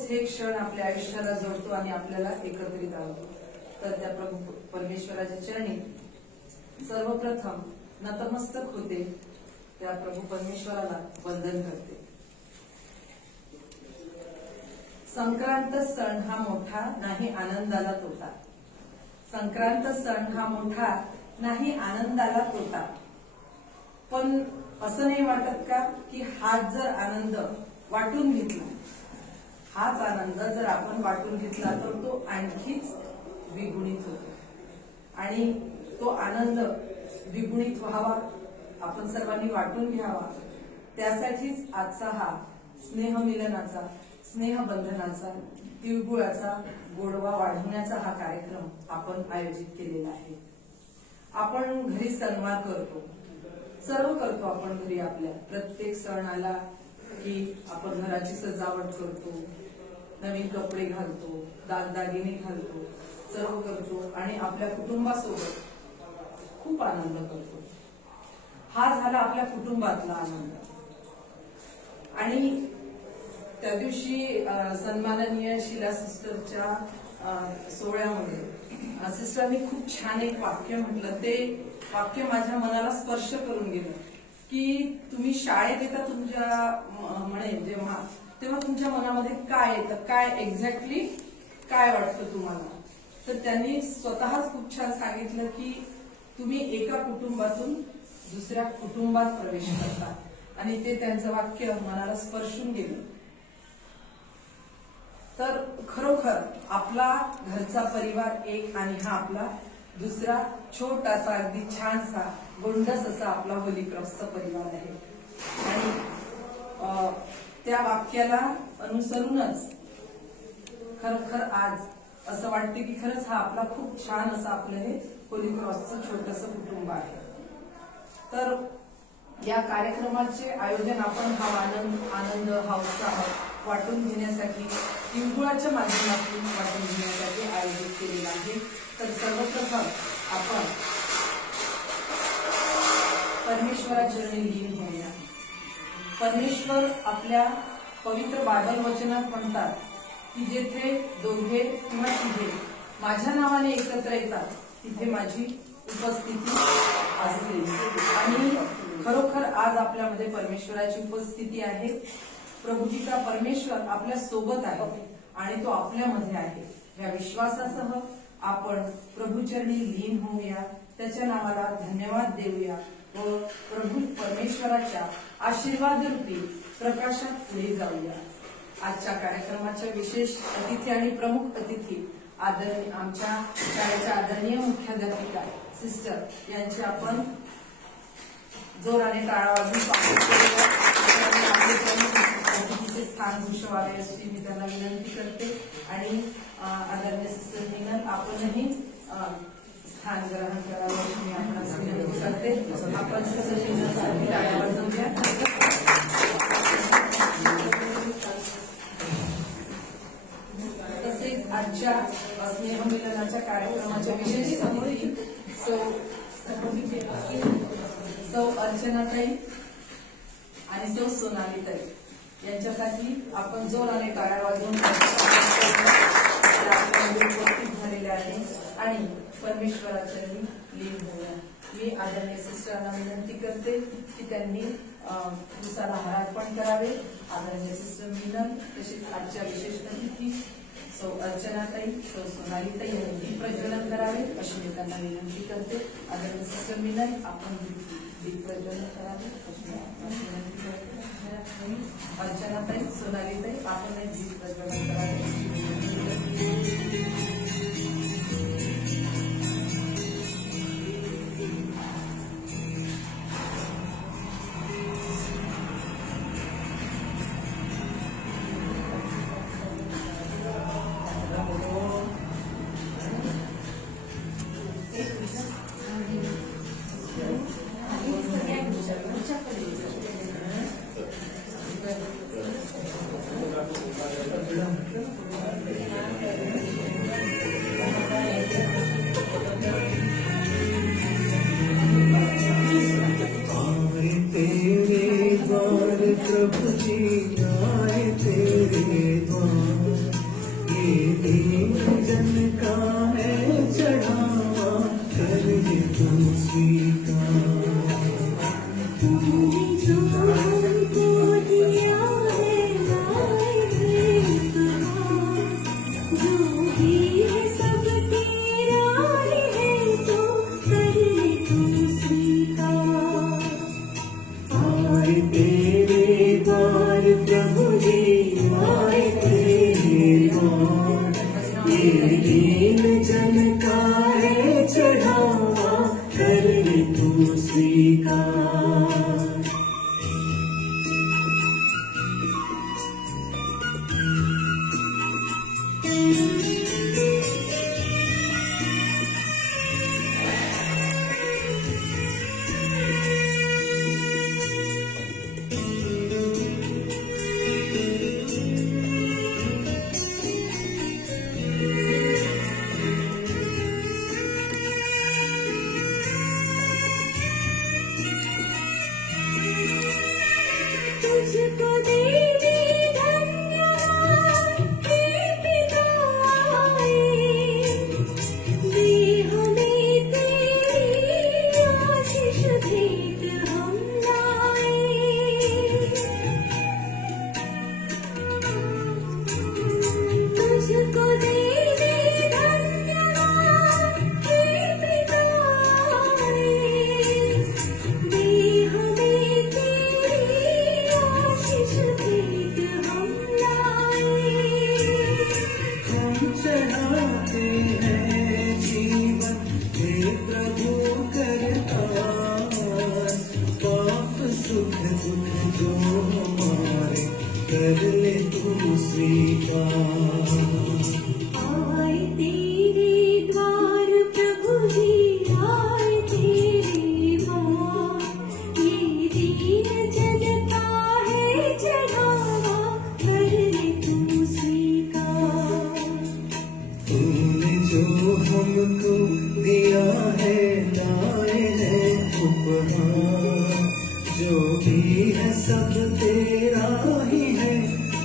तोच हे क्षण आपल्या आयुष्याला जोडतो आणि आपल्याला एकत्रित आणतो. तर त्या प्रभू परमेश्वराच्या चरणी सर्वप्रथम नतमस्तक होते, त्या प्रभू परमेश्वराला वंदन करते. संक्रांत सण हा मोठा, नाही आनंदाला तोटा. संक्रांत सण हा मोठा, नाही आनंदाला तोटा. पण असं नाही वाटत का की हाच जर आनंद वाटून घेतला, हाच आनंद जर आपण वाटून घेतला तर तो आणखीच द्विगुणित होतो. आणि तो आनंद द्विगुणित व्हावा, आपण सर्वांनी वाटून घ्यावा, त्यासाठीच आजचा हा स्नेहमिलनाचा, स्नेहबंधनाचा, तिळगुळाचा गोडवा वाढवण्याचा हा कार्यक्रम आपण आयोजित केलेला आहे. आपण घरी सणवार करतो, सर्व करतो आपण घरी. आपल्या प्रत्येक सण आला की आपण घराची सजावट करतो, नवीन कपडे घालतो, दागदागिने घालतो, सर्व करतो आणि आपल्या कुटुंबासोबत खूप आनंद करतो. हा झाला आपल्या कुटुंबातला आनंद. आणि त्या दिवशी सन्माननीय शीला सिस्टरच्या सोहळ्यामध्ये सिस्टरनी खूप छान एक वाक्य म्हटलं. ते वाक्य माझ्या मनाला स्पर्श करून गेलं की तुम्ही शाळेत येता, तुमच्या म्हणे जेव्हा, तेव्हा तुमच्या मनामध्ये काय येतं, काय एक्झॅक्टली काय वाटतं तुम्हाला. तर त्यांनी स्वतःच खूप छान सांगितलं की तुम्ही एका कुटुंबातून दुसऱ्या कुटुंबात प्रवेश करता. आणि ते त्यांचं वाक्य मनाला स्पर्शून गेलं. तर खरोखर आपला घरचा परिवार एक आणि हा आपला दुसरा छोटासा, अगदी छानसा, गोंडस असा आपला होली क्रॉसचा परिवार आहे. आणि त्या वाक्याला अनुसरूनच खरोखर आज असं वाटते की खरंच हा आपला खूप छान असं आपलं हे होली क्रॉसचं छोटंसं कुटुंब आहे. तर या कार्यक्रमाचे आयोजन आपण हा आनंद, हा उत्साह वाटून घेण्यासाठी, तिळगुळाच्या माध्यमातून वाटून घेण्यासाठी आयोजित केलेला आहे. तर सर्वप्रथम आपण परमेश्वराचरणी लीन होऊया. परमेश्वर आपल्या पवित्र बायबल वचनात म्हणतात की जेथे दोघे किंवा तिघे माझ्या नावाने एकत्र येतात तिथे माझी उपस्थिती असते. आणि खरोखर आज आपल्यामध्ये परमेश्वराची उपस्थिती आहे. प्रभूजीचा परमेश्वर आपल्या सोबत आहे आणि तो आपल्यामध्ये आहे. या विश्वासासह आपण प्रभूचरणी लीन होऊया, त्याच्या नावाला धन्यवाद देऊया व प्रभू परमेश्वराच्या आशीर्वादरूपी प्रकाशात पुढे जाऊया. आजच्या कार्यक्रमाच्या विशेष अतिथी आणि प्रमुख अतिथी आमच्या शाळेच्या आदरणीय मुख्याध्यापिका सिस्टर यांचे आपण जोराने टाळा वाजून स्वागत करूया. अतिथीचे स्थान भूषवावे अशी मी त्यांना विनंती करते. आणि आदरणीय सिस्टर मीनल, आपणही स्थान ग्रहण करावं अशी मी आपणास विनंती करते. आपण सिस्टर टाळा वाजवूया. तसेच आजच्या स्नेहमिलनाच्या कार्यक्रमाच्या विशेष अतिथी सौ अर्चनाताई आणि सौ सोनालीताई यांच्यासाठी आपण जोराने टाळ्या वाजवून उपस्थित झालेले आहे. आणि परमेश्वराचरणी लीन होऊया. मी आदरणीय सिस्टरांना विनंती करते की त्यांनी दिवसाला हार अर्पण करावे. आदरणीय सिस्टर मीनल, तसेच आजच्या विशेष अतिथी सौ अर्चनाताई, सौ सोनालीताई यांनी दीप प्रज्वलन करावे अशी मी त्यांना विनंती करते. आदरणीय सिस्टर मीनल, आपण दीप प्रज्वलन करावे अशी विनंती करते. अर्चनाताई, सोनालीताई, आपण दीप प्रज्वलन करावे अशी विनंती करते. जन का है चढ़ावा कर ये तू स्वीकार। तूने जो हमको दिया है लाए बेकरार, जो भी है सब तेरा ही है तो कर ले तू स्वीकार। आए तेरे द्वार प्रभु जी आए तेरे द्वार, ये दीन जन का है चढ़ावा कर ले तू स्वीकार। तुझको दे दे धन्यवाद हे पिता आए, दे हमें तेरी आशीष भेंट हम लाए। तुझको दे दे धन्यवाद हे पिता आए, दे हमें तेरी आशीष भेंट हम लाए। हम चढ़ाते हैं जीवन हे प्रभु करतार, पाप सुख दुख जो हमारे कर ले तू स्वीकार। आए तेरे द्वार प्रभु जी आए तेरे द्वार, ये दीन जनता है चढ़ावा कर ले तू स्वीकार। तूने जो हमको दिया है लाए है उपहार, जो भी है सब तेरा ही है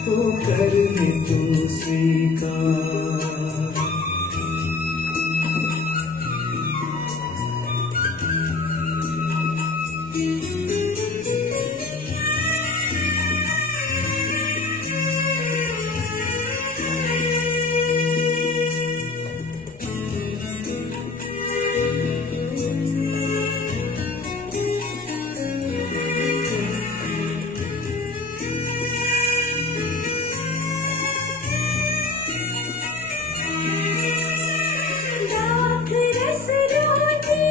तो कर ले तू स्वीकार। लाख रस रोटी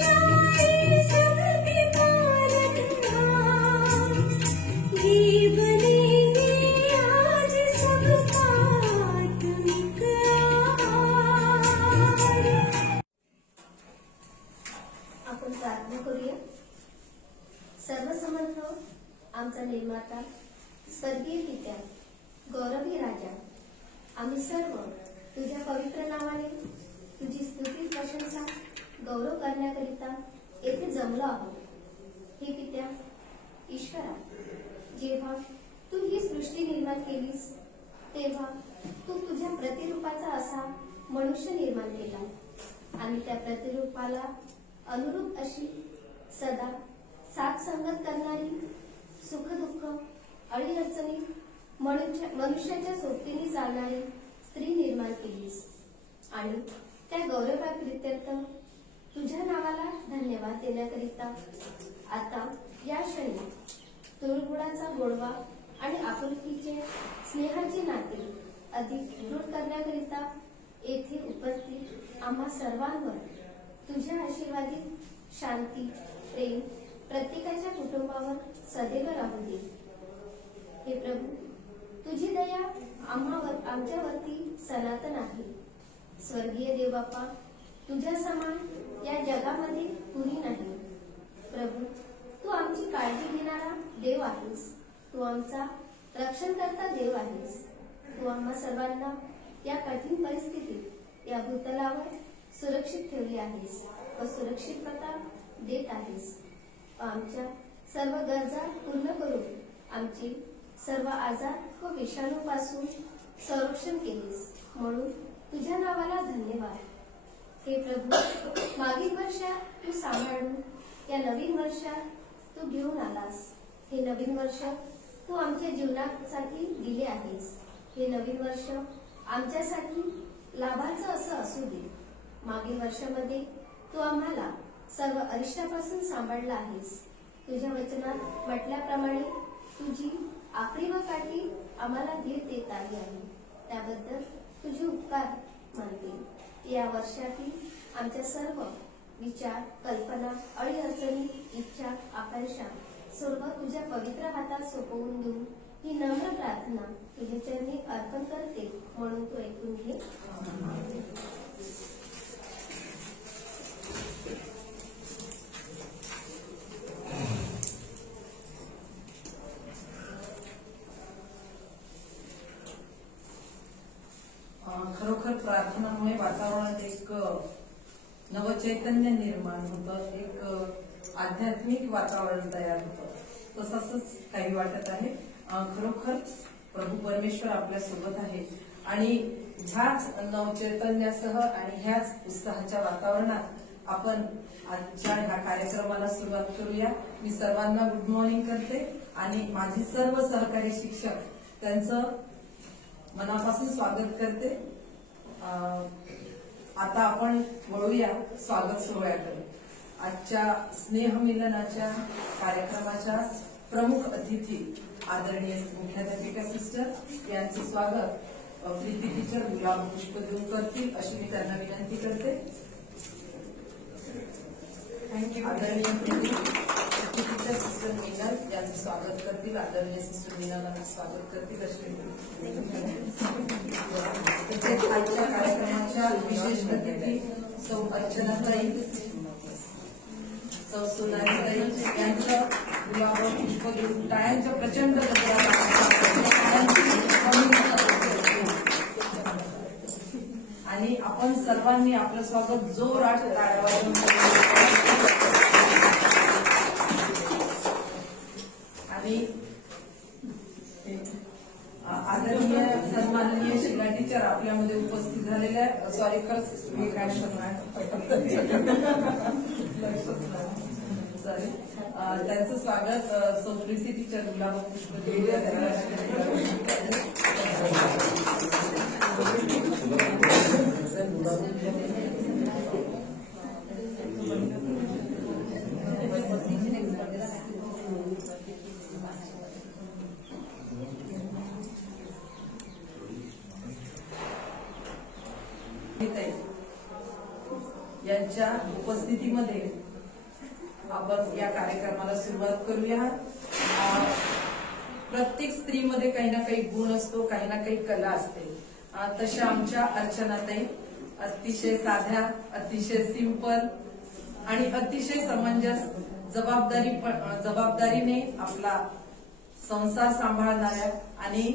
लाए सबके पालनहार, ये बनेंगे आज सबका आत्मिक आहार। आपण प्रार्थना करूया। सर्वसमर्थ आमचा निर्माता स्वर्गीय पित्या गौरवी राजा, आम्ही सर्व तुझ्या पवित्र नावाने तुझी स्तुती प्रशंसा गौरव करण्याकरिता येथे जमलो आहोत। हे पित्या ईश्वरा, जेव्हा तू ही सृष्टी निर्माण केलीस तेव्हा तू तुझ्या प्रतिरूपाचा असा मनुष्य निर्माण केला आणि त्या प्रतिरूपाला अनुरूप अशी सदा साथ संगत करणारी, सुख दुःख अडीअडचणी मनुष्याच्या सोबतीने चालणारी स्त्री निर्माण केलीस आणि त्या गौरवप्रित्यर्थ तुझ्या नावाला धन्यवाद देण्याकरिता आता या क्षणी तुळगुळाचा गोडवा आणि आपुलकीचे स्नेहाचे नाते अधिक दृढ करण्याकरिता येथे उपस्थित आम्हा सर्वांवर तुझ्या आशीर्वादित शांती प्रेम प्रत्येकाच्या कुटुंबावर सदैव राहू दे। हे प्रभू, तुझी दया आमच्यावरती सनातन आहे। स्वर्गीय देव बाप्पा, तुझ्या समान या जगामध्ये कुणी नाही। प्रभू, तू आमची काळजी घेणारा देव आहेस, तू आमचा रक्षणकर्ता देव आहेस। तू आम्हा सर्वांना या कठीण परिस्थितीत या भूतलावर सुरक्षित ठेवली आहेस व सुरक्षितता देत आहेस। आमच्या सर्व गरजा पूर्ण करून आमची सर्व आजार व विषाणूपासून संरक्षण केलेस। म्हणून तुझ्या नावाला धन्यवाद. हे प्रभू, मागील वर्षात तू सांभाळून या नवीन वर्षात तू घेऊन आलास. हे नवीन वर्ष तू आमच्या जीवनासाठी दिले आहेस. हे नवीन वर्ष आमच्यासाठी लाभाचं असं असू दे. मागील वर्षामध्ये तू आम्हाला सर्व अरिष्टापासून सांभाळला आहेस. तुझ्या वचनात म्हटल्याप्रमाणे तुझी आखरी व काठी आम्हाला धीर देत आली आहे. त्याबद्दल तुझे उपकार मानते. या वर्षातील आमच्या सर्व विचार, कल्पना, अडीअडचणी, इच्छा, आकांक्षा सर्व तुझ्या पवित्र हातात सोपवून देऊन ही नम्र प्रार्थना तुझ्या चरणी अर्पण करते, म्हणून तू ऐकून घे. खरोखर प्रार्थनामुळे वातावरणात एक नवचैतन्य निर्माण होतं, एक आध्यात्मिक वातावरण तयार होतं. तसंच काही वाटत आहे. खरोखर प्रभू परमेश्वर आपल्या सोबत आहे आणि ह्याच नवचैतन्यासह आणि ह्याच उत्साहाच्या वातावरणात आपण आजच्या ह्या कार्यक्रमाला सुरुवात करूया. मी सर्वांना गुड मॉर्निंग करते आणि माझे सर्व सहकारी शिक्षक त्यांचं मनापासून स्वागत करते. आता आपण वळूया स्वागत सोहळ्याकडे. आजच्या स्नेहमिलनाच्या कार्यक्रमाच्या प्रमुख अतिथी आदरणीय मुख्याध्यापिका सिस्टर यांचं स्वागत प्रीती टीचर गुलाब पुष्प देऊन करतील अशी मी त्यांना विनंती करते. थँक्यू. आदरणीय प्रीती टीचर सिस्टर मीनल यांचं स्वागत करतील. आदरणीय सिस्टर मीनल यांचं स्वागत करतील अशी आजच्या कार्यक्रमाच्या विशेष अतिथी सौ अर्चनाताई, सौ सोनालीताई यांचं गुलाब पुष्प देऊन टाळ्यांच्या प्रचंड आणि आपण सर्वांनी आपलं स्वागत जोरात टाळ्या वाजवून आणि आदरणीय सन्माननीय शिला टीचर आपल्यामध्ये उपस्थित झालेल्या आहे. सॉरी, खरंच मी काय सॉरी. त्यांचं स्वागत सौ प्रीती टीचर गुलाब पुष्प यांच्या उपस्थितीमध्ये आपण या कार्यक्रमाला सुरुवात करूया. प्रत्येक स्त्रीमध्ये काही ना काही गुण असतो, काही ना काही कला असते. तशा आमच्या अर्चनाताई अतिशय साध्या, अतिशय सिंपल आणि अतिशय समंजस जबाबदारीने आपला संसार सांभाळणाऱ्या आणि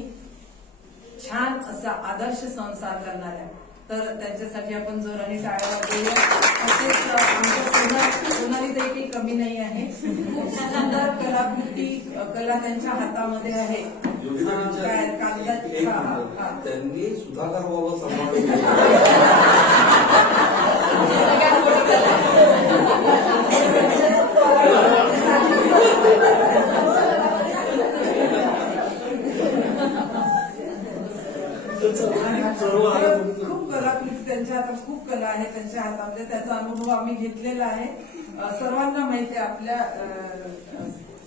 छान असा आदर्श संसार करणाऱ्या. तर त्यांच्यासाठी आपण जोराने टाळ्या वाजवूया. तसेच आमच्या सोनालीताई काही कमी नाही आहे. खूप सुंदर कलाकृती, कला त्यांच्या हातामध्ये आहे. काय कागदाची त्यांनी सुधाकर बाबा सांभाळून खूप कलाकृती त्यांच्या हातात, खूप कला आहे त्यांच्या हातामध्ये. त्याचा अनुभव आम्ही घेतलेला आहे. सर्वांना माहिती आहे आपल्या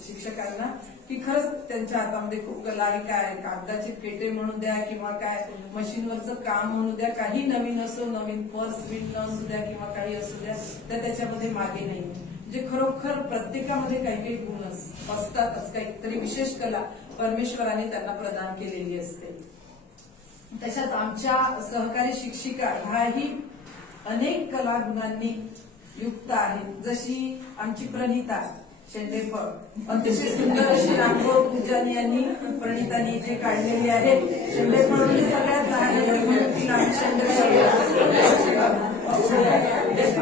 शिक्षकांना की खरंच त्यांच्या हातामध्ये खूप कला आहे. काय कागदाचे फेटे म्हणून द्या किंवा काय मशीनवरचं काम म्हणू द्या, काही नवीन असो, नवीन पर्स विणणं असू द्या किंवा काही असू द्या, तर त्याच्यामध्ये मागे नाही. म्हणजे खरोखर प्रत्येकामध्ये काही काही गुण असतात. असं काहीतरी विशेष कला परमेश्वराने त्यांना प्रदान केलेली असते. तशाच आमच्या सहकारी शिक्षिका ह्याही अनेक कलागुणांनी युक्त आहेत. जशी आमची प्रणिता शेंडेफळ, अतिशय सुंदर अशी रांगोळ पूजन यांनी प्रणितांनी जे काढलेली आहे. शेंडेफळ म्हणजे सगळ्यात लहान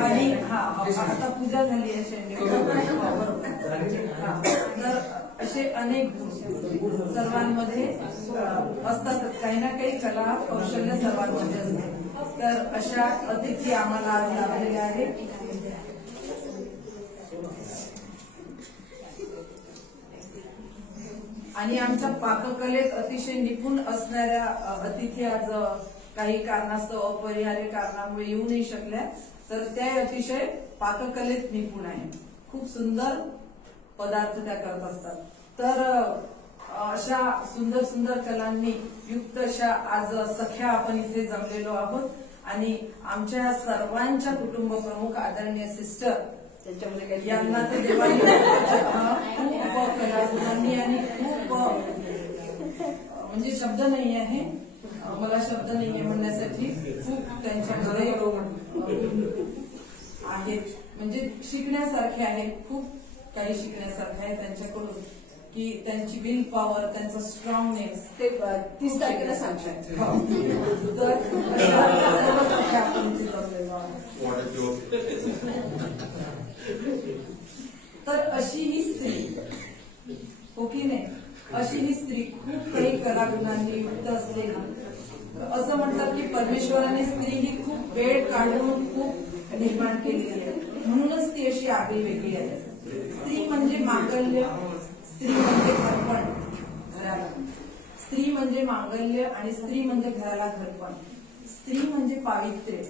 आणि आता पूजा झाली आहे शेंडेफळ. तर असे अनेक गुण सर्वांमध्ये असतातच. काही ना काही कला कौशल्य सर्वांमध्ये असते. तर अशा अतिथी आम्हाला आज लाभलेल्या आहेत. आणि आमच्या पाककलेत अतिशय निपुण असणाऱ्या अतिथी आज काही कारणास्तव अपरिहार्य कारणामुळे येऊ नाही शकल्या. तर त्या अतिशय पाककलेत निपुण आहेत. खूप सुंदर पदार्थ त्या करत असतात. तर अशा सुंदर सुंदर कलांनी युक्त अशा आज सख्या आपण इथे जमलेलो आहोत. आणि आमच्या सर्वांच्या कुटुंब प्रमुख आदरणीय सिस्टर यांना तर देवानी खूप कलागुणांनी आणि खूप म्हणजे शब्द नाही आहे, मला शब्द नाहीये म्हणण्यासाठी. खूप त्यांच्याकडे आहेत, म्हणजे शिकण्यासारखे आहे. खूप काही शिकण्यासारखे आहे त्यांच्याकडून, की त्यांची विल पॉवर, त्यांचा स्ट्रॉंगनेस ते 30 तारखेला सांगतात. तर आपण इथे जमलेलो आहोत. तर अशी ही स्त्री, हो की नाही, अशी ही स्त्री खूप काही कलागुणांनी युक्त असलेली. असं म्हणतात की परमेश्वराने स्त्री ही खूप वेळ काढून खूप निर्माण केली आहे, म्हणूनच ती अशी आगळी वेगळी आहे. स्त्री म्हणजे मांगल्य, स्त्री म्हणजे घरपण घराला, स्त्री म्हणजे मांगल्य आणि स्त्री म्हणजे घराला घरपण. स्त्री म्हणजे पावित्र्य,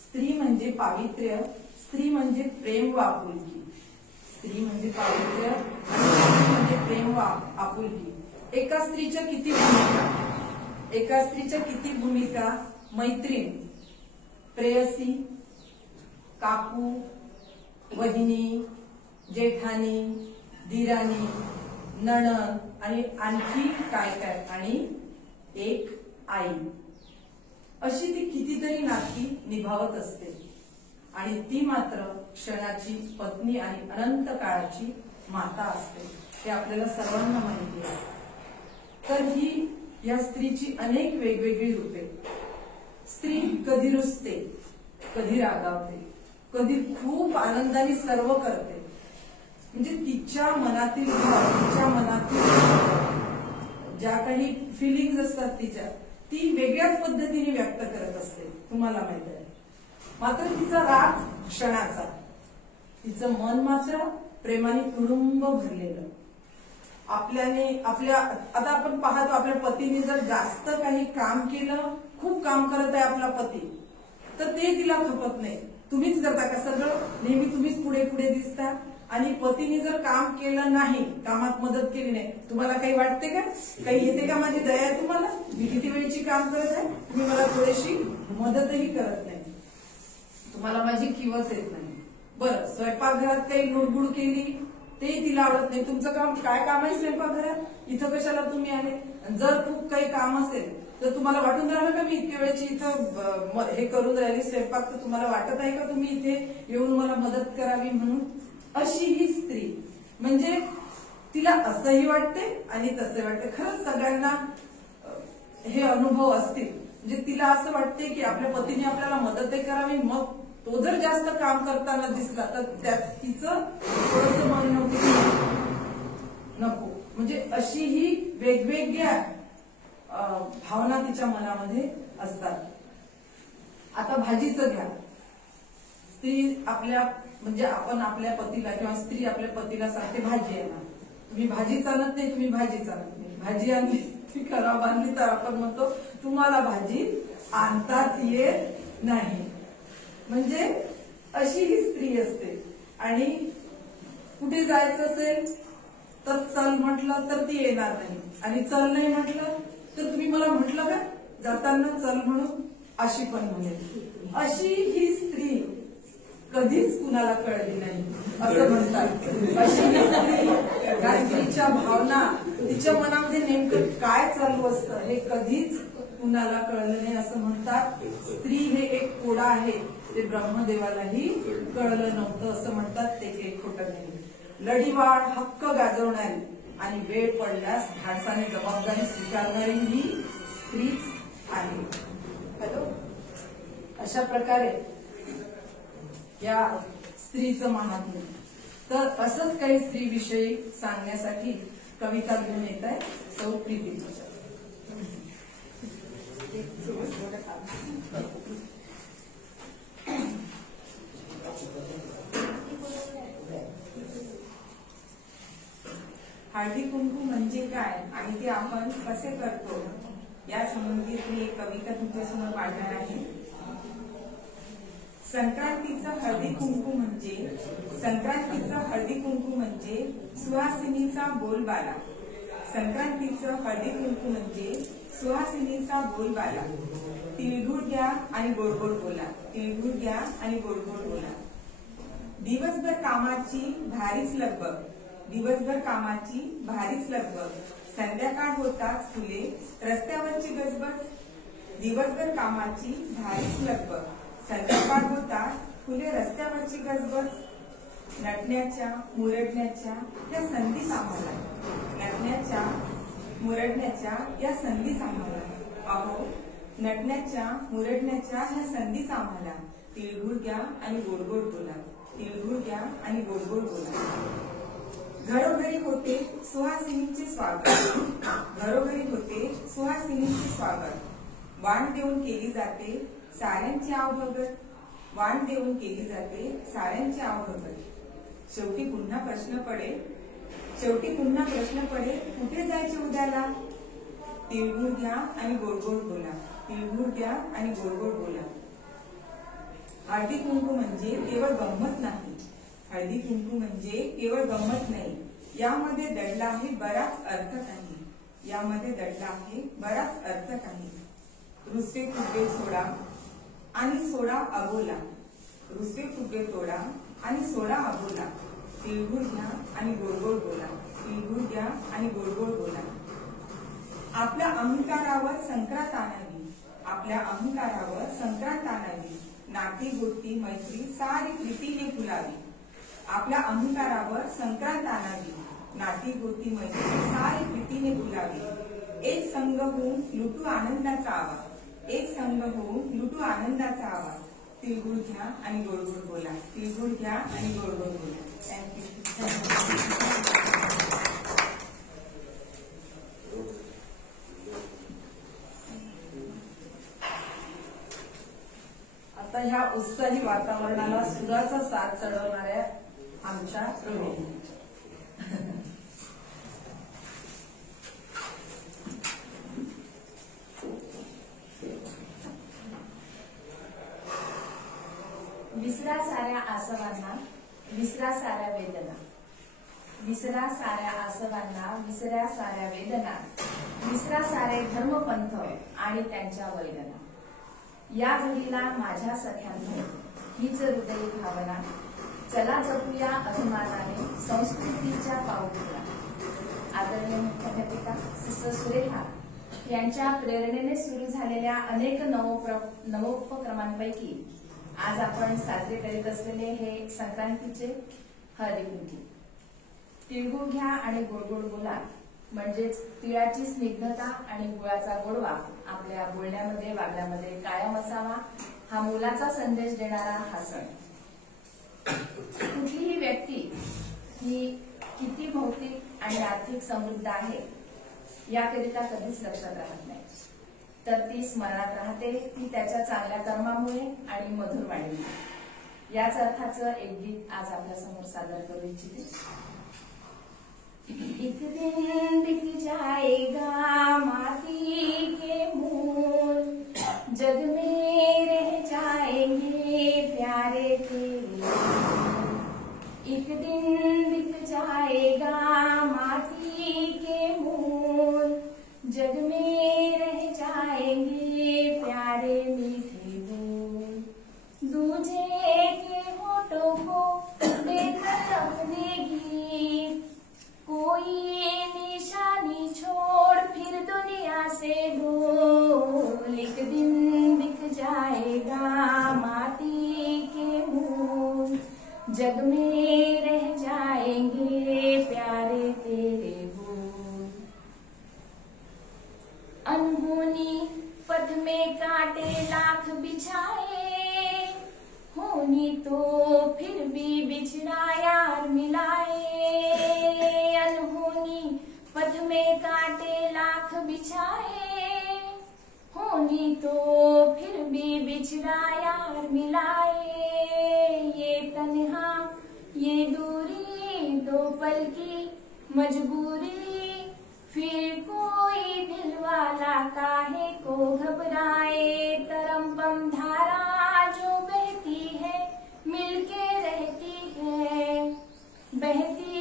स्त्री म्हणजे पावित्र्य, स्त्री म्हणजे प्रेम व आपुलकी. स्त्री म्हणजे पावित्र्य आणि स्त्री म्हणजे प्रेम व आपुलकी. एका स्त्रीच्या किती भूमिका, एका स्त्रीच्या किती भूमिका. मैत्रीण, प्रेयसी, काकू, वहिनी, जेठानी, दिराणी, नणंद आणि आणखी काय काय, आणि एक आई. अशी ती कितीतरी नाती निभावत असते. आणि ती मात्र क्षणाची पत्नी आणि अनंत काळाची माता असते, हे आपल्याला सर्वांना माहिती आहे. तर ही या स्त्रीची अनेक वेगवेगळी रूपे. स्त्री कधी रुसते, कधी रागावते, कधी खूप आनंदाने सर्व करते. म्हणजे तिच्या मनातील भाव, तिच्या मनातील ज्या काही फिलिंग्ज असतात तिच्या, ती वेगळ्याच पद्धतीने व्यक्त करत असते, तुम्हाला माहित आहे. मात्र तिचा राग क्षणाचा, तिचं मन मात्र प्रेमाने तुडुंब भरलेलं. आता आपण पाहतो आपल्या पतीने जर जास्त काही काम केलं, खूप काम करत आहे आपला पती, तर ते तिला खपत नाही. तुम्हीच करता का सगळं, नेहमी तुम्हीच पुढे पुढे दिसता. आणि पतीने जर काम केलं नाही, कामात मदत केली नाही, तुम्हाला काही वाटते का, काही येते का, माझी दया आहे तुम्हाला, मी किती वेळची काम करत आहे, तुम्ही मला थोडीशी मदतही करत नाही, तुम्हाला माझी किंमत येत नाही. बरं, स्वयंपाकघरात काही लुडबुड केली ते तिला आवडत नाही. तुमचं काम काय काम आहे स्वयंपाकघरात, इथं कशाला तुम्ही आले. जर खूप काही काम असेल तर तुम्हाला वाटून राहिलं का मी इतक्या वेळची इथं हे करून राहिली स्वयंपाक, तर तुम्हाला वाटत आहे का तुम्ही इथे येऊन मला मदत करावी म्हणून. अशी ही स्त्री, म्हणजे तिला असंही वाटते आणि तसंही वाटते. खरंच सगळ्यांना हे अनुभव असतील. म्हणजे तिला असं वाटते की आपल्या पतीने आपल्याला मदतही करावी, मग तो जर जास्त काम करताना दिसला तर त्यात तिचं थोडंसं मन नको. म्हणजे अशी ही वेगवेगळ्या भावना तिच्या मनामध्ये असतात. आता भाजीचं घ्या. स्त्री म्हणजे आपण आपल्या पतीला किंवा स्त्री आपल्या पतीला सांगते भाजी आणा. तुम्ही भाजी चालत नाही, तुम्ही भाजी चालत नाही. भाजी आणली ती खराब आणली तर आपण म्हणतो तुम्हाला भाजी आणताच येत नाही. म्हणजे अशी ही स्त्री असते. आणि कुठे जायचं असेल तर चल म्हटलं तर ती येणार नाही, आणि चल नाही म्हटलं तर तुम्ही मला म्हटलं का जाताना चल म्हणून, अशी पण म्हणेल. अशी ही स्त्री कधीच कुणाला कळली नाही असं म्हणतात. अशी ही स्त्री, या स्त्रीच्या भावना, तिच्या मनामध्ये नेमकं काय चालू असतं हे कधीच कुणाला कळलं नाही असं म्हणतात. स्त्री हे एक कोडा आहे, ते ब्रह्मदेवालाही कळलं नव्हतं असं म्हणतात. ते काही खोटं नाही. लढीवाळ, हक्क गाजवणारी आणि वेळ पडल्यास धाडसाने जबाबदारी स्वीकारणारी ही स्त्रीच आहे. हॅलो, अशा प्रकारे या स्त्रीचं महात्म्य. तर असंच काही स्त्रीविषयी सांगण्यासाठी कविता घेऊन येत आहे सौ प्रीती भोसले. हळदी कुंकू म्हणजे काय आणि ते आपण कसे करतो या संबंधित मी एक कविता तुमच्यासमोर मांडणार आहे. संक्रांतीचं हळदी कुंकू म्हणजे सुहासिनीचा बोलबाला. संक्रांतीचं हळदी कुंकू म्हणजे सुहासिनीचा बोलबाला. तिळगुळ घ्या आणि गोड गोड बोला. तिळगुळ घ्या आणि गोड गोड बोला. दिवसभर कामाची भारीच लगबग. संध्याकाळ होताच फुले रस्त्यावरची गजबज. दिवसभर कामाची भारीच लगबग. संध्याकाळ होताच फुले रस्त्यावरची गजबज. नटण्याच्या मुरडण्याच्या या संधीच आम्हाला. नटण्याच्या मुरडण्याच्या या संधीच आम्हाला. अहो नटण्याच्या मुरडण्याच्या ह्या संधीच आम्हाला. तिळगुळ घ्या आणि गोड गोड बोला. तिळगुळ घ्या आणि गोड गोड बोला. घरोघरी होते सुहासिनींचे स्वागत. घरोघरी होते सुहासिनींचे स्वागत. वाण देऊन केली जाते साऱ्यांची आवभगत. वाण देऊन केली जाते साऱ्यांची आवभगत. शेवटी पुन्हा प्रश्न पडे कुठे जायचे उद्याला. तिळगुळ घ्या आणि गोड गोड बोला. तिळगुळ घ्या आणि गोड गोड बोला. हळदी कुंकू म्हणजे केवळ गंमत नाही. हळदी कुंकू म्हणजे केवळ गंमत नाही. यामध्ये दडला आहे बराच अर्थ काही. यामध्ये दडला आहे बराच अर्थ काही. रुसवे फुगे सोडा आणि सोडा अबोला. रुसवे फुगे तोडा आणि सोडा अबोला. तिळगुळ घ्या आणि गोड गोड बोला. तिळगुळ घ्या आणि गोड गोड बोला. आपल्या अहंकारावर संक्रांत आणावी. आपल्या अहंकारावर संक्रांत आणावी. नाती गोष्टी मैत्री सारी प्रीतीने फुलावी. आपल्या अहंकारावर संक्रांत आणावी. नाती गोष्टी मैत्री सारी प्रीतीने फुलावी. एक संघ होऊन लुटू आनंदाचा आवा. एक संघ होऊन लुटू आनंदाचा आवा. तिळगुळ घ्या आणि गोड गोड बोला. तिळगुळ घ्या आणि गोड गोड बोला. थँक्यू. आता ह्या उत्साही वातावरणाला सुराचा साथ चढवणाऱ्या आमच्या रोहिणी. विसरा साऱ्या आसवांना, विसरा साऱ्या वेदना. विसरा साऱ्या आसवांना, विसरा साऱ्या वेदना. विसरा सारे धर्मपंथ आणि त्यांच्या वैदना. या घडीला माझ्या सख्यांनो हीच हृदयी भावना. चला जपूया अभिमानाने संस्कृतीच्या पाऊला. आदरणीय मुख्याध्यापिका सिस्टर सुरेखा यांच्या प्रेरणेने सुरू झालेल्या अनेक नवोपक्रमांपैकी आज आपण साजरे करीत असलेले हे संक्रांतीचे हळदी कुंकू. तिळगुळ घ्या आणि गोड गोड बोला म्हणजेच तिळाची स्निग्धता आणि गुळाचा गोडवा आपल्या बोलण्यामध्ये वागण्यामध्ये कायम असावा हा मोलाचा संदेश देणारा हा सण. कुठलीही व्यक्ती ही किती भौतिक आणि आर्थिक समृद्ध आहे याकरिता कधीच लक्षात राहत नाही, तर ती स्मरणात राहते ती त्याच्या चांगल्या कर्मामुळे आणि मधुर वाणीमुळे. याच अर्थाचं एक गीत आज आपल्या समोर सादर करू इच्छिते. एक दिन दिख जाएगा माटी के मूल, जग में रह जाएंगे प्यारे तेरे. एक दिन दिख जाएगा माटी के मूल, जग में रह जाएंगे प्यारे मीठे बोल. दूजे के होठों को देकर अपने गीत, कोई निशानी छोड़ फिर दुनिया से डोल. एक दिन दिख जाएगा माटी के मूल, जग में रह जाएंगे प्यारे तेरे बोल. अनहोनी पथ में कांटे लाख बिछाए, होनी तो फिर भी बिछड़ा यार मिलाए. अनहोनी नहीं तो फिर भी बिछड़ा यार मिलाए, ये तन्हा ये दूरी दो पल की मजबूरी, फिर कोई दिल वाला काहे को घबराए। तरंपम धारा जो बहती है मिलके रहती है, बहती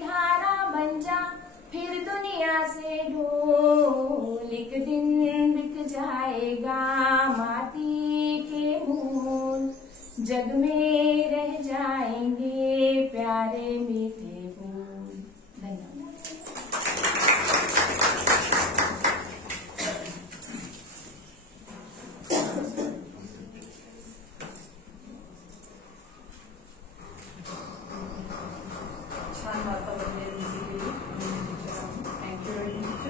धारा बन जा फिर दुनिया से ढोल, एक दिन बिक जाएगा माटी के मूल, जग में रह जाएंगे प्यारे मीठे फूल। धन्यवाद। छान वातावरण निर्मिती केली. Thank you very much.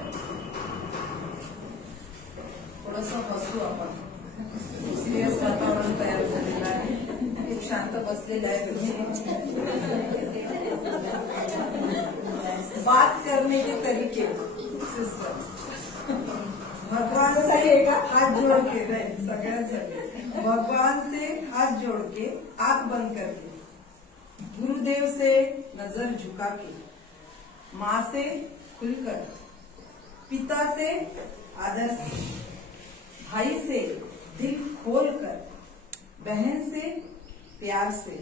थोडंसं बसू आपण. सिरियस वातावरण तयार झालेलं आहे. खूप शांत बसलेले आहे तुम्ही. बात करने के तरीके सिस्टर भगवान से हाथ जोड़ के नहीं सगळ्यांसाठी भगवान से हाथ जोड़ के आंख बंद करके, गुरुदेव से नजर झुका के, माँ से खुलकर, पिता से आदर से, भाई से दिल खोलकर, बहन से प्यार से,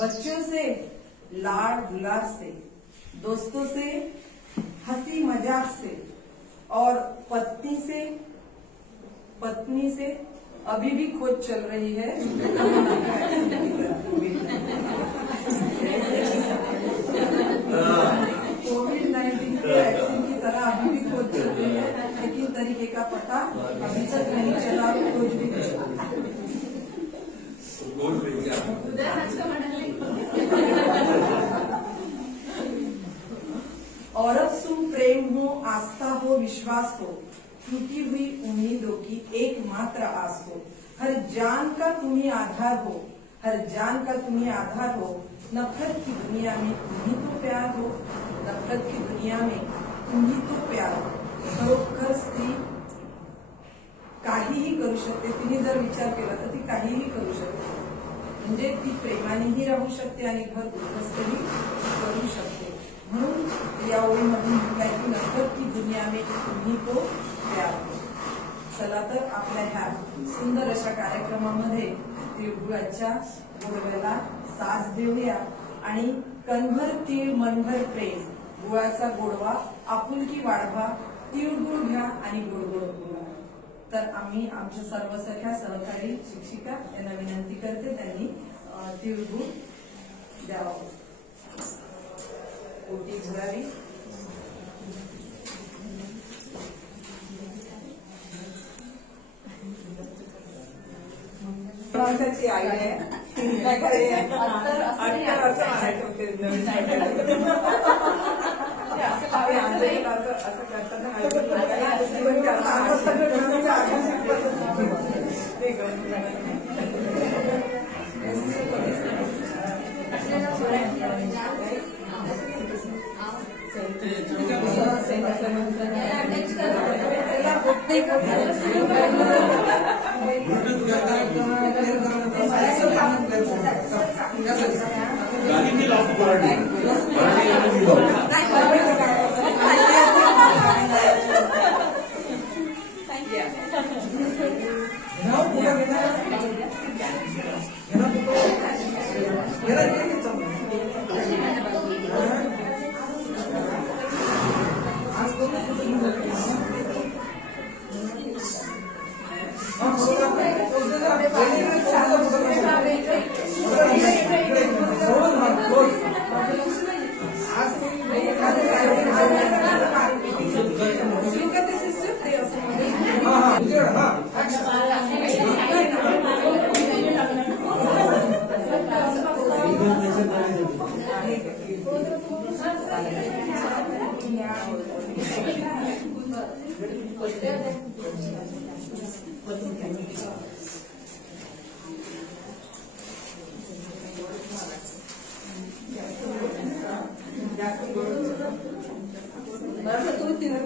बच्चों से लाड दुलार से, दोस्तों से हंसी मजाक से और पत्नी से अभी भी खोज चल रही है. कोविड-19 के वैक्सीन की तरह अभी भी खोज चल रही है, लेकिन तरीके का पता अभी तक नहीं चला. खोज भी नहीं चली. और अब तुम प्रेम हो, आस्था हो, विश्वास हो, टूटी हुई उम्मीदों की एकमात्र आस हो, हर जान का तुम्हें आधार हो, हर जान का तुम्हें आधार हो. नफरत की दुनिया में तुम्ही तो प्यार हो, नफरत की दुनिया में तुम्ही तो प्यार हो. खरोखर स्त्री काहीही करू शकते. तिने जर विचार केला तर ती काहीही करू शकते. म्हणजे ती प्रेमानेही राहू शकते आणि घर उद्ध्वस्तही करू शकते. म्हणून या ओळीमधून म्हटलंय की नफरत की दुनिया में तुम्ही तो प्यार हो. चला तर आपल्या ह्या सुंदर अशा कार्यक्रमामध्ये तिळगुळाच्या गोडव्याला साथ देऊया आणि कणभर तीळ मनभर प्रेम, गुळाचा गोडवा आपुलकी वाढवा, तिळगुळ घ्या आणि गोड गोड बोला. तर आम्ही आमच्या सर्व सख्या सहकारी शिक्षिका यांना विनंती करते त्यांनी तिळगुळ द्यावा. ओटी घुरावी. माणसाची आयडिया आहे. असं म्हणायचं होते नवीन असं करताना तू तिला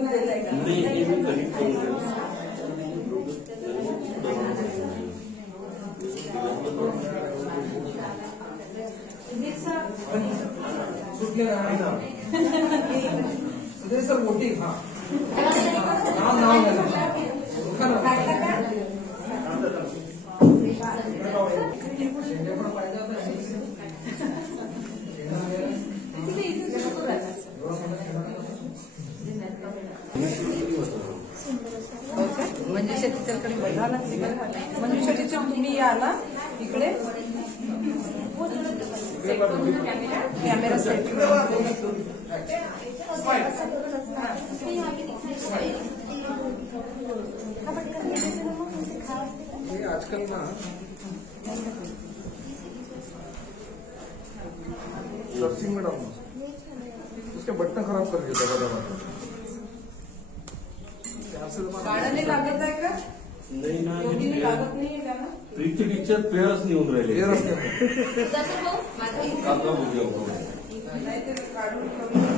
सुधीर सर मोठी हा नाव मंजुषा टीचरकडे बघा ना. मंजुषा टीचर तुम्ही या ना इकडे. कॅमेरा सेट आजकल ना सर्चिंग में डालना उसके बटन खराब कर दिया दबा गाणं नाही लागत आहे का? नाही ना योगीने लागत नाहीये गाणं. प्रीती टीचर पेअरच निघून राहिले ये रस्ते काका बघूया नाही ते काढून ठेवलं.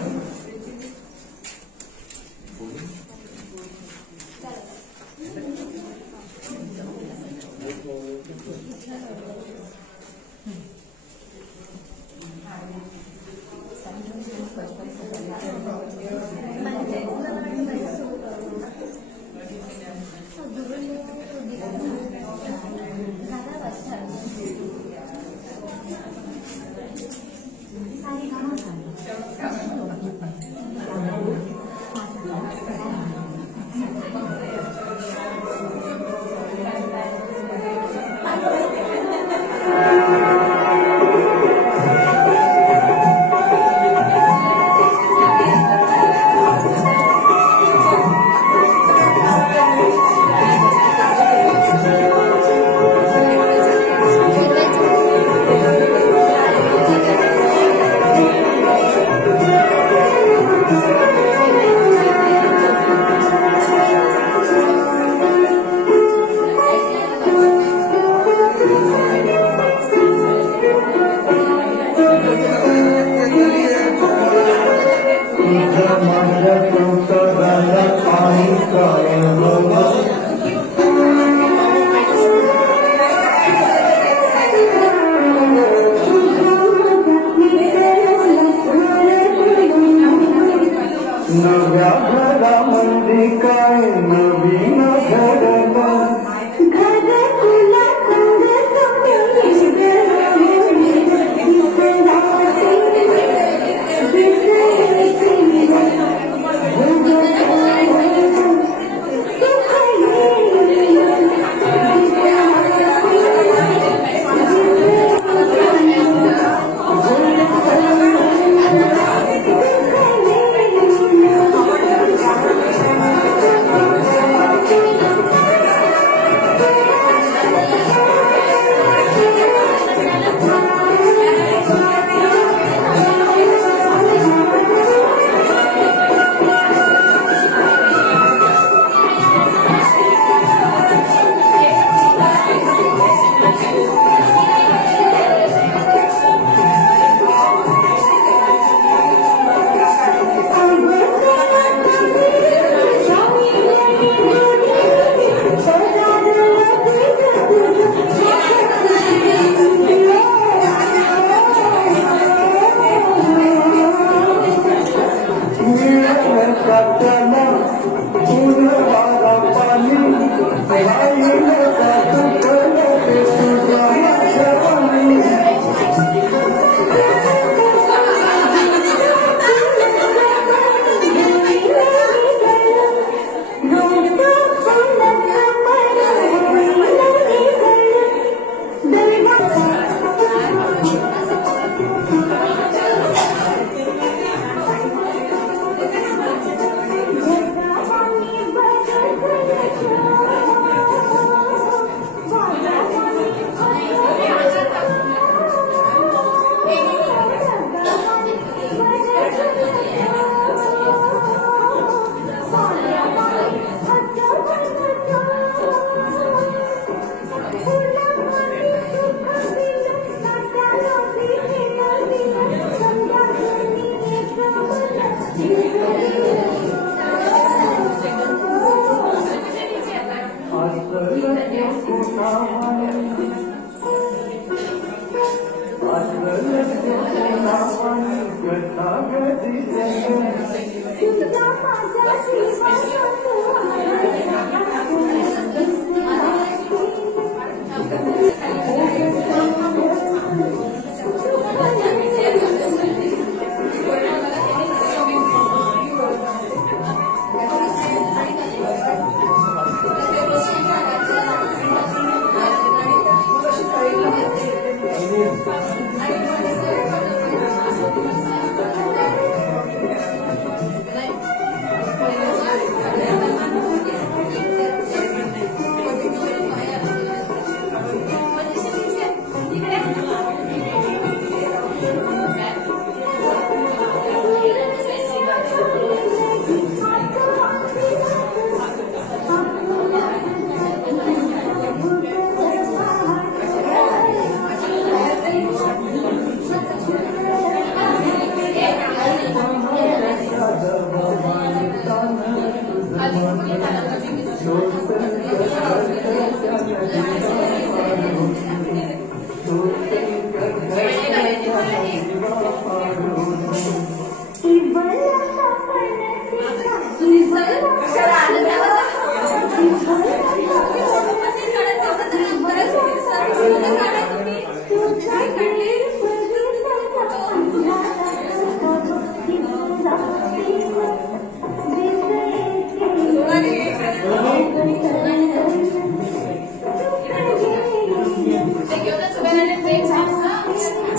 आज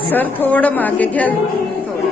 सर थोडं मागे घ्या थोडं.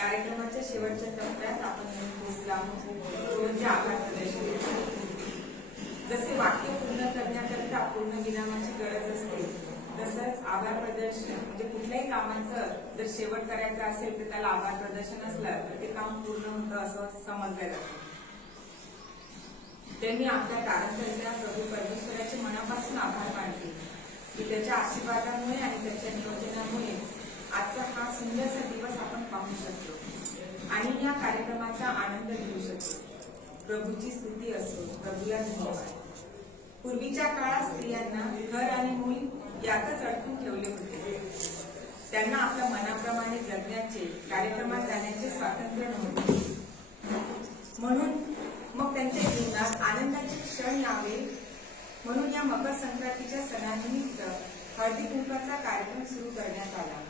कार्यक्रमाच्या शेवटच्या टप्प्यात आपण पोहोचलो आहोत म्हणजे आभार प्रदर्शन. जसे वाक्य पूर्ण करण्याकरिता पूर्ण विरामाची गरज असते तसंच आभार प्रदर्शन म्हणजे कुठल्याही कामाचं जर शेवट करायचं असेल तर त्याला आभार प्रदर्शन असलं तर ते काम पूर्ण होतं असं समजलं जातं. त्यांनी आपल्या तारणकरिता प्रभू परमेश्वराचे मनापासून आभार मानले की त्याच्या आशीर्वादामुळे आणि त्याच्या नियोजनामुळेच आजचा हा सुंदरसा दिवस आपण पाहू शकतो आणि या कार्यक्रमाचा आनंद घेऊ शकतो. प्रभूची स्तुती असो, प्रभूला धन्यवाद. पूर्वीच्या काळात स्त्रियांना घर आणि मूल यातच अडकून ठेवले होते. त्यांना आपल्या मनाप्रमाणे जगण्याचे, कार्यक्रमात जाण्याचे स्वातंत्र्य नव्हते. म्हणून मग त्यांच्या जीवनात आनंदाचे क्षण यावे म्हणून या मकर संक्रांतीच्या सणानिमित्त हळदी कुंकवाचा कार्यक्रम सुरू करण्यात आला.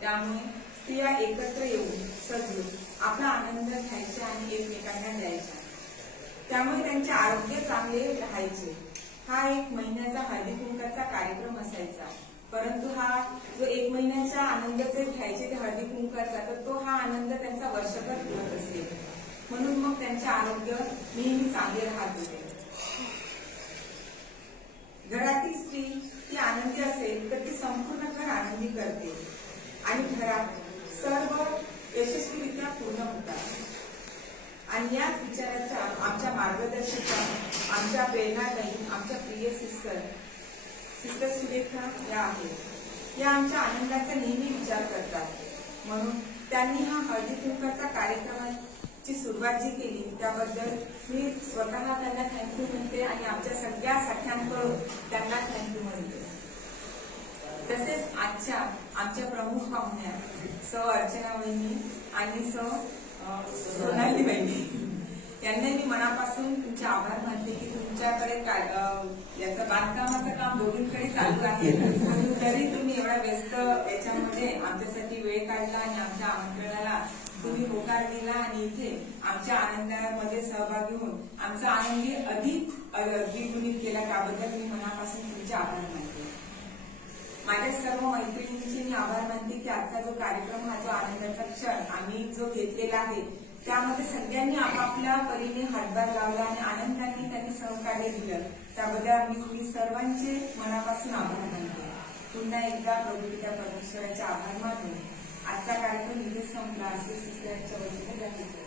त्यामुळे स्त्रिया एकत्र येऊन सजून आपला आनंद घ्यायचा आणि एकमेकांना द्यायचा. त्यामुळे त्यांचे आरोग्य चांगले राहायचे. हा 1 महिन्याचा हळदी कुंकवाचा कार्यक्रम असायचा. परंतु हा जो 1 महिन्याचा आनंद जे घ्यायचे ते हळदी कुंकवाचा तर तो हा आनंद त्यांचा वर्षभर मिळत असेल. म्हणून मग त्यांचे आरोग्य नेहमी चांगले राहत होते. घरातील स्त्री ती आनंदी असेल तर ती संपूर्ण घर आनंदी करते आणि घरात सर्व यशस्वीरित्या पूर्ण होतात. आणि याच विचाराचा आमच्या मार्गदर्शिका, आमच्या प्रेरणादायी, आमच्या प्रिय सिस्टर सुरेखा या आहेत. या आमच्या आनंदाचा नेहमी विचार करतात. म्हणून त्यांनी हा हळदी कुंकवाचा कार्यक्रमाची सुरुवात जी केली त्याबद्दल मी स्वतः त्यांना थँक्यू म्हणते आणि आमच्या सगळ्या सख्यांकडून त्यांना थँक्यू म्हणते. तसेच आजच्या आमच्या प्रमुख पाहुण्या सौ अर्चना वहिनी आणि सौ सोनाली वहिनी यांना मी मनापासून तुमचे आभार मानते की तुमच्याकडे याचं बांधकामाचं काम दोघींकडे चालू आहे. तरी तुम्ही एवढा व्यस्त याच्यामध्ये आमच्यासाठी वेळ काढला आणि आमच्या आमंत्रणाला तुम्ही होकार दिला आणि इथे आमच्या आनंदामध्ये सहभागी होऊन आमचा आनंदी अधिक द्विगुणित केला त्याबद्दल मी मनापासून तुमचे आभार मानते. माझ्या सर्व मैत्रिणींचे मी आभार मानते की आजचा जो कार्यक्रम हा जो आनंदाचा क्षण आम्ही जो घेतलेला आहे त्यामध्ये सगळ्यांनी आपापल्या परीने हातभार लावला आणि आनंदाने त्यांनी सहकार्य दिलं त्याबद्दल मी सर्वांचे मनापासून आभार मानते. पुन्हा एकदा प्रभू पिता परमेश्वराचे आभार मानून आजचा कार्यक्रम इथे संपला असे सुसऱ्यांच्या वतीने जाहीर